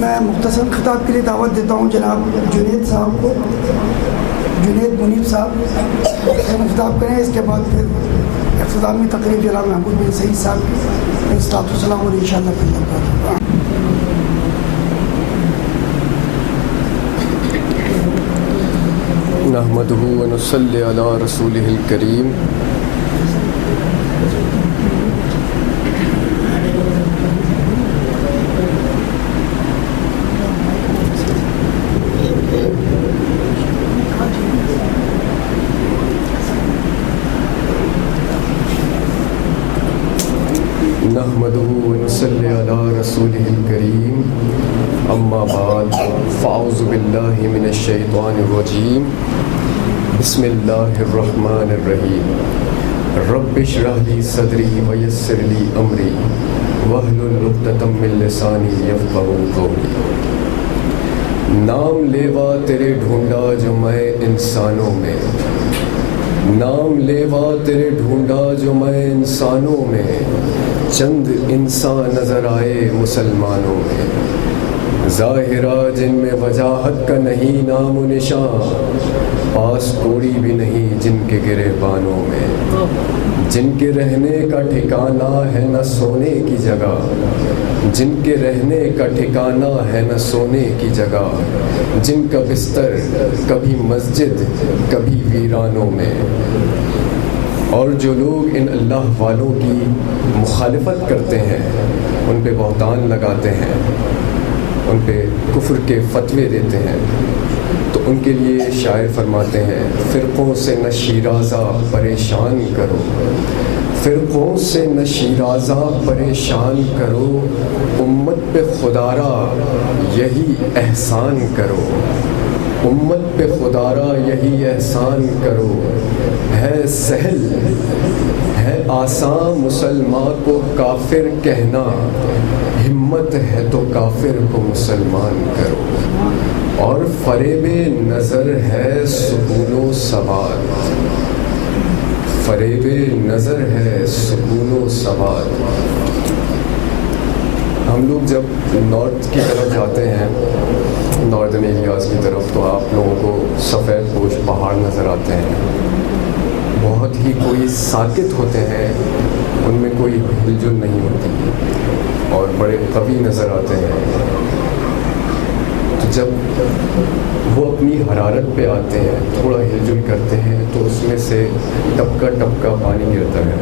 میں مختصر خطاب کے لیے دعوت دیتا ہوں جناب جنید صاحب کو، جنید منیب صاحب خطاب کریں، اس کے بعد پھر اختتامی تقریر جناب محمود بن سعید صاحب کی صلاۃ والسلام اور انشاءاللہ پھر نحمدہ ونصلی علی رسولہ الکریم۔ نحمدہ ونصلی علی رسولہ الکریم، اما بعد فاعوذ باللہ من الشیطان الرجیم، بسم اللہ الرحمن الرحیم، رب اشرح لی صدری ویسر لی امری واحلل عقدۃ من لسانی یفقہوا قولی۔ نام لیوا تیرے ڈھونڈا جو میں انسانوں میں، نام لیوا تیرے ڈھونڈا جو میں انسانوں میں، چند انسان نظر آئے مسلمانوں میں، ظاہرہ جن میں وجاہت کا نہیں نام و نشان، پاس کوڑی بھی نہیں جن کے گرے بانوں میں، جن کے رہنے کا ٹھکانہ ہے نہ سونے کی جگہ، جن کے رہنے کا ٹھکانہ ہے نہ سونے کی جگہ، جن کا بستر کبھی مسجد کبھی ویرانوں میں، اور جو لوگ ان اللہ والوں کی مخالفت کرتے ہیں، ان پہ بہتان لگاتے ہیں، ان پہ کفر کے فتوے دیتے ہیں، تو ان کے لیے شاعر فرماتے ہیں، فرقوں سے نہ شیرازہ پریشان کرو، فرقوں سے نہ شیرازہ پریشان کرو، امت پہ خدارا یہی احسان کرو، امت پہ خدارا یہی احسان کرو، ہے سہل ہے آسان مسلمان کو کافر کہنا، ہمت ہے تو کافر کو مسلمان کرو، اور فریب نظر ہے سکون و ثبات، فریب نظر ہے سکون و ثبات۔ ہم لوگ جب نارتھ کی طرف جاتے ہیں، ناردرن ایریاز کی طرف، تو آپ لوگوں کو سفید پوش پہاڑ نظر آتے ہیں، بہت ہی کوئی ساکت ہوتے ہیں، ان میں کوئی ہل جل نہیں ہوتی اور بڑے قوی نظر آتے ہیں۔ تو جب وہ اپنی حرارت پہ آتے ہیں، تھوڑا ہل جل کرتے ہیں، تو اس میں سے ٹپکا ٹپکا پانی گرتا ہے،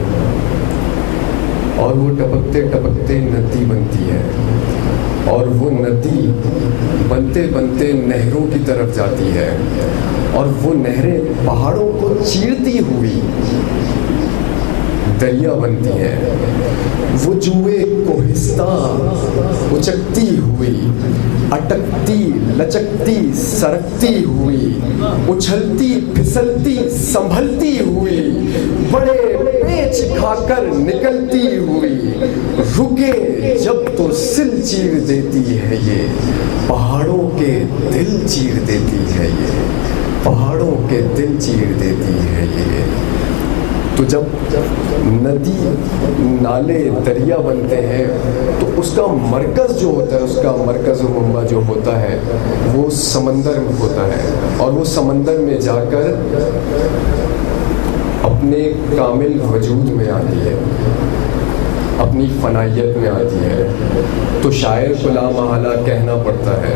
اور وہ ٹپکتے ٹپکتے ندی بنتی ہے، اور وہ ندی بنتے بنتے نہروں کی طرف جاتی ہے، اور وہ نہریں پہاڑوں کو چیرتی ہوئی دریا بنتی ہیں، وہ جوئے کوہستان اچکتی ہوئی، اٹکتی لچکتی سرکتی ہوئی، اچھلتی پھسلتی سنبھلتی ہوئی، بڑے پیچ کھا کر نکلتی ہوئی، رکے جب تو سل چیر دیتی ہے یہ، پہاڑوں کے دل چیر دیتی ہے یہ، پہاڑوں کے دل چیر دیتی ہے یہ۔ تو جب ندی نالے دریا بنتے ہیں، تو اس کا مرکز جو ہوتا ہے، اس کا مرکز و منبع جو ہوتا ہے، وہ سمندر میں ہوتا ہے، اور وہ سمندر میں جا کر اپنے کامل وجود میں آتی ہے، اپنی فنائیت میں آتی ہے۔ تو شاعر کو لامحالہ کہنا پڑتا ہے،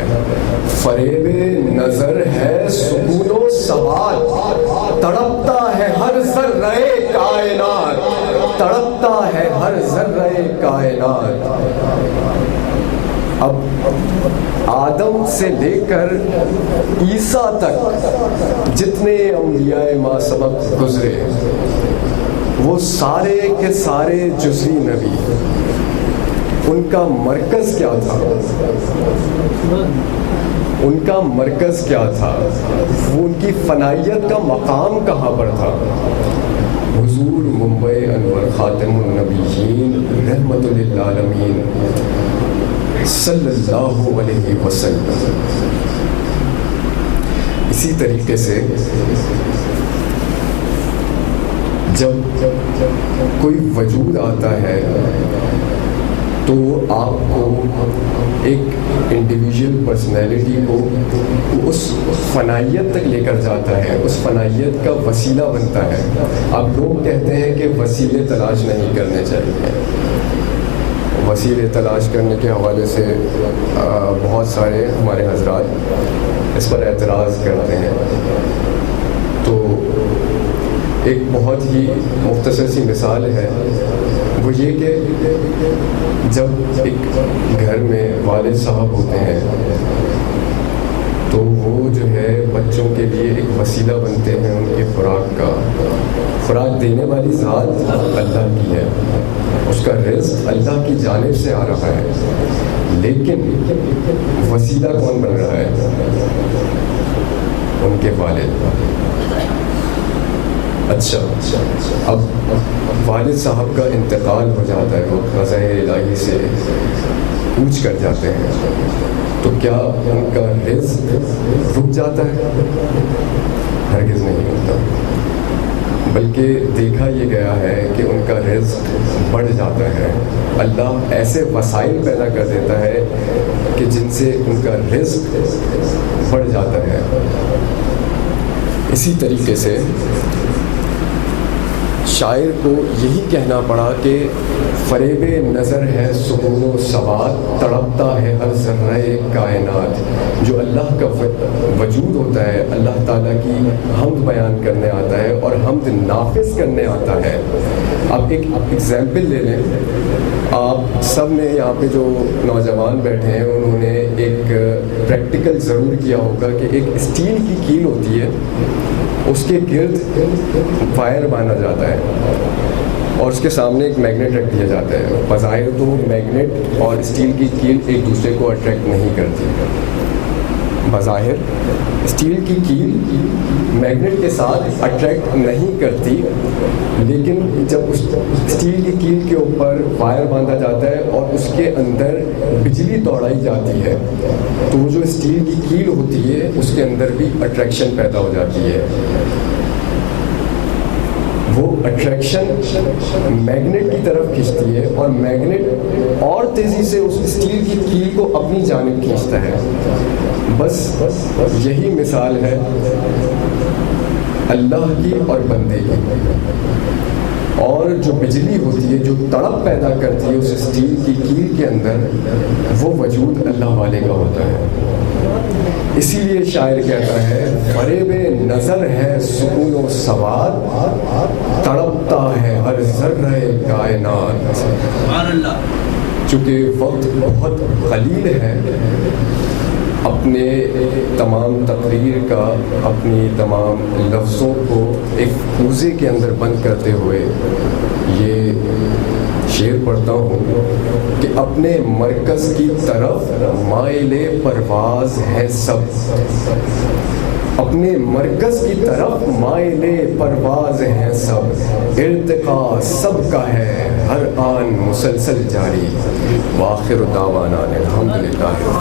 فریب نظر ہے سکون و ثبات، تڑپتا ہے ہر ذرہ کائنات، تڑپتا ہے ہر ذرہ کائنات۔ اب آدم سے لے کر عیسیٰ تک جتنے انبیاء ما سبق گزرے، وہ سارے کے سارے جزوی نبی، ان کا مرکز کیا تھا؟ ان کا مرکز کیا تھا؟ وہ ان کی فنائیت کا مقام کہاں پر تھا؟ حضور منبع انور خاتم النبیین رحمت للعالمین صلی اللہ علیہ وسلم۔ اسی طریقے سے جب کوئی وجود آتا ہے تو تو آپ کو ایک انڈیویژول پرسنالٹی کو اس فنائیت تک لے کر جاتا ہے، اس فنائیت کا وسیلہ بنتا ہے۔ اب لوگ کہتے ہیں کہ وسیلے تلاش نہیں کرنے چاہیے، وسیلے تلاش کرنے کے حوالے سے بہت سارے ہمارے حضرات اس پر اعتراض کرتے ہیں۔ تو ایک بہت ہی مختصر سی مثال ہے، وہ یہ کہ جب ایک گھر میں والد صاحب ہوتے ہیں تو وہ جو ہے بچوں کے لیے ایک وسیلہ بنتے ہیں ان کی خوراک کا۔ خوراک دینے والی ذات اللہ کی ہے، اس کا رزق اللہ کی جانب سے آ رہا ہے، لیکن وسیلہ کون بن رہا ہے؟ ان کے والد۔ اچھا، اب والد صاحب کا انتقال ہو جاتا ہے، وہ قضاء الہی سے کوچ کر جاتے ہیں، تو کیا ان کا رزق رک جاتا ہے؟ ہرگز نہیں ہوتا، بلکہ دیکھا یہ گیا ہے کہ ان کا رزق بڑھ جاتا ہے۔ اللہ ایسے وسائل پیدا کر دیتا ہے کہ جن سے ان کا رزق بڑھ جاتا ہے۔ اسی طریقے سے شاعر کو یہی کہنا پڑا کہ فریب نظر ہے سکون و ثبات، تڑپتا ہے ہر ذرہ کائنات۔ جو اللہ کا وجود ہوتا ہے، اللہ تعالیٰ کی حمد بیان کرنے آتا ہے اور حمد نافذ کرنے آتا ہے۔ اب ایک ایگزامپل لے لیں، آپ سب نے یہاں پہ جو نوجوان بیٹھے ہیں انہوں نے ایک پریکٹیکل ضرور کیا ہوگا کہ ایک اسٹیل کی کیل ہوتی ہے، اس کے گرد وائر باندھا جاتا ہے اور اس کے سامنے ایک میگنیٹ رکھ دیا جاتا ہے۔ بظاہر تو میگنیٹ اور اسٹیل کی کیل ایک دوسرے کو اٹریکٹ نہیں کرتی، بظاہر اسٹیل کی کیل میگنیٹ کے ساتھ اٹریکٹ نہیں کرتی، لیکن جب اس اسٹیل کی کیل کے اوپر وائر باندھا جاتا ہے اور اس کے اندر بجلی دوڑائی جاتی ہے تو وہ جو اسٹیل کی کیل ہوتی ہے اس کے اندر بھی اٹریکشن پیدا ہو جاتی ہے۔ وہ اٹریکشن میگنیٹ کی طرف کھینچتی ہے اور میگنیٹ اور تیزی سے اس اسٹیل کی کیل کو اپنی جانب کھینچتا ہے۔ بس یہی مثال ہے اللہ کی اور بندے کی، اور جو بجلی ہوتی ہے جو تڑپ پیدا کرتی ہے اس اسٹیل کی کیل کے اندر، وہ وجود اللہ والے کا ہوتا ہے۔ اسی لیے شاعر کہتا ہے فریب نظر ہے سکون و ثبات، تڑپتا ہے ہر ذرہ کائنات۔ چونکہ وقت بہت قلیل ہے، اپنے تمام تقریر کا، اپنی تمام لفظوں کو ایک کوزے کے اندر بند کرتے ہوئے یہ شعر پڑھتا ہوں کہ اپنے مرکز کی طرف مائل پرواز ہے سب، اپنے مرکز کی طرف مائل پرواز ہے سب، ارتقاء سب کا ہے ہر آن مسلسل جاری، وآخر دعوانا الحمدللہ۔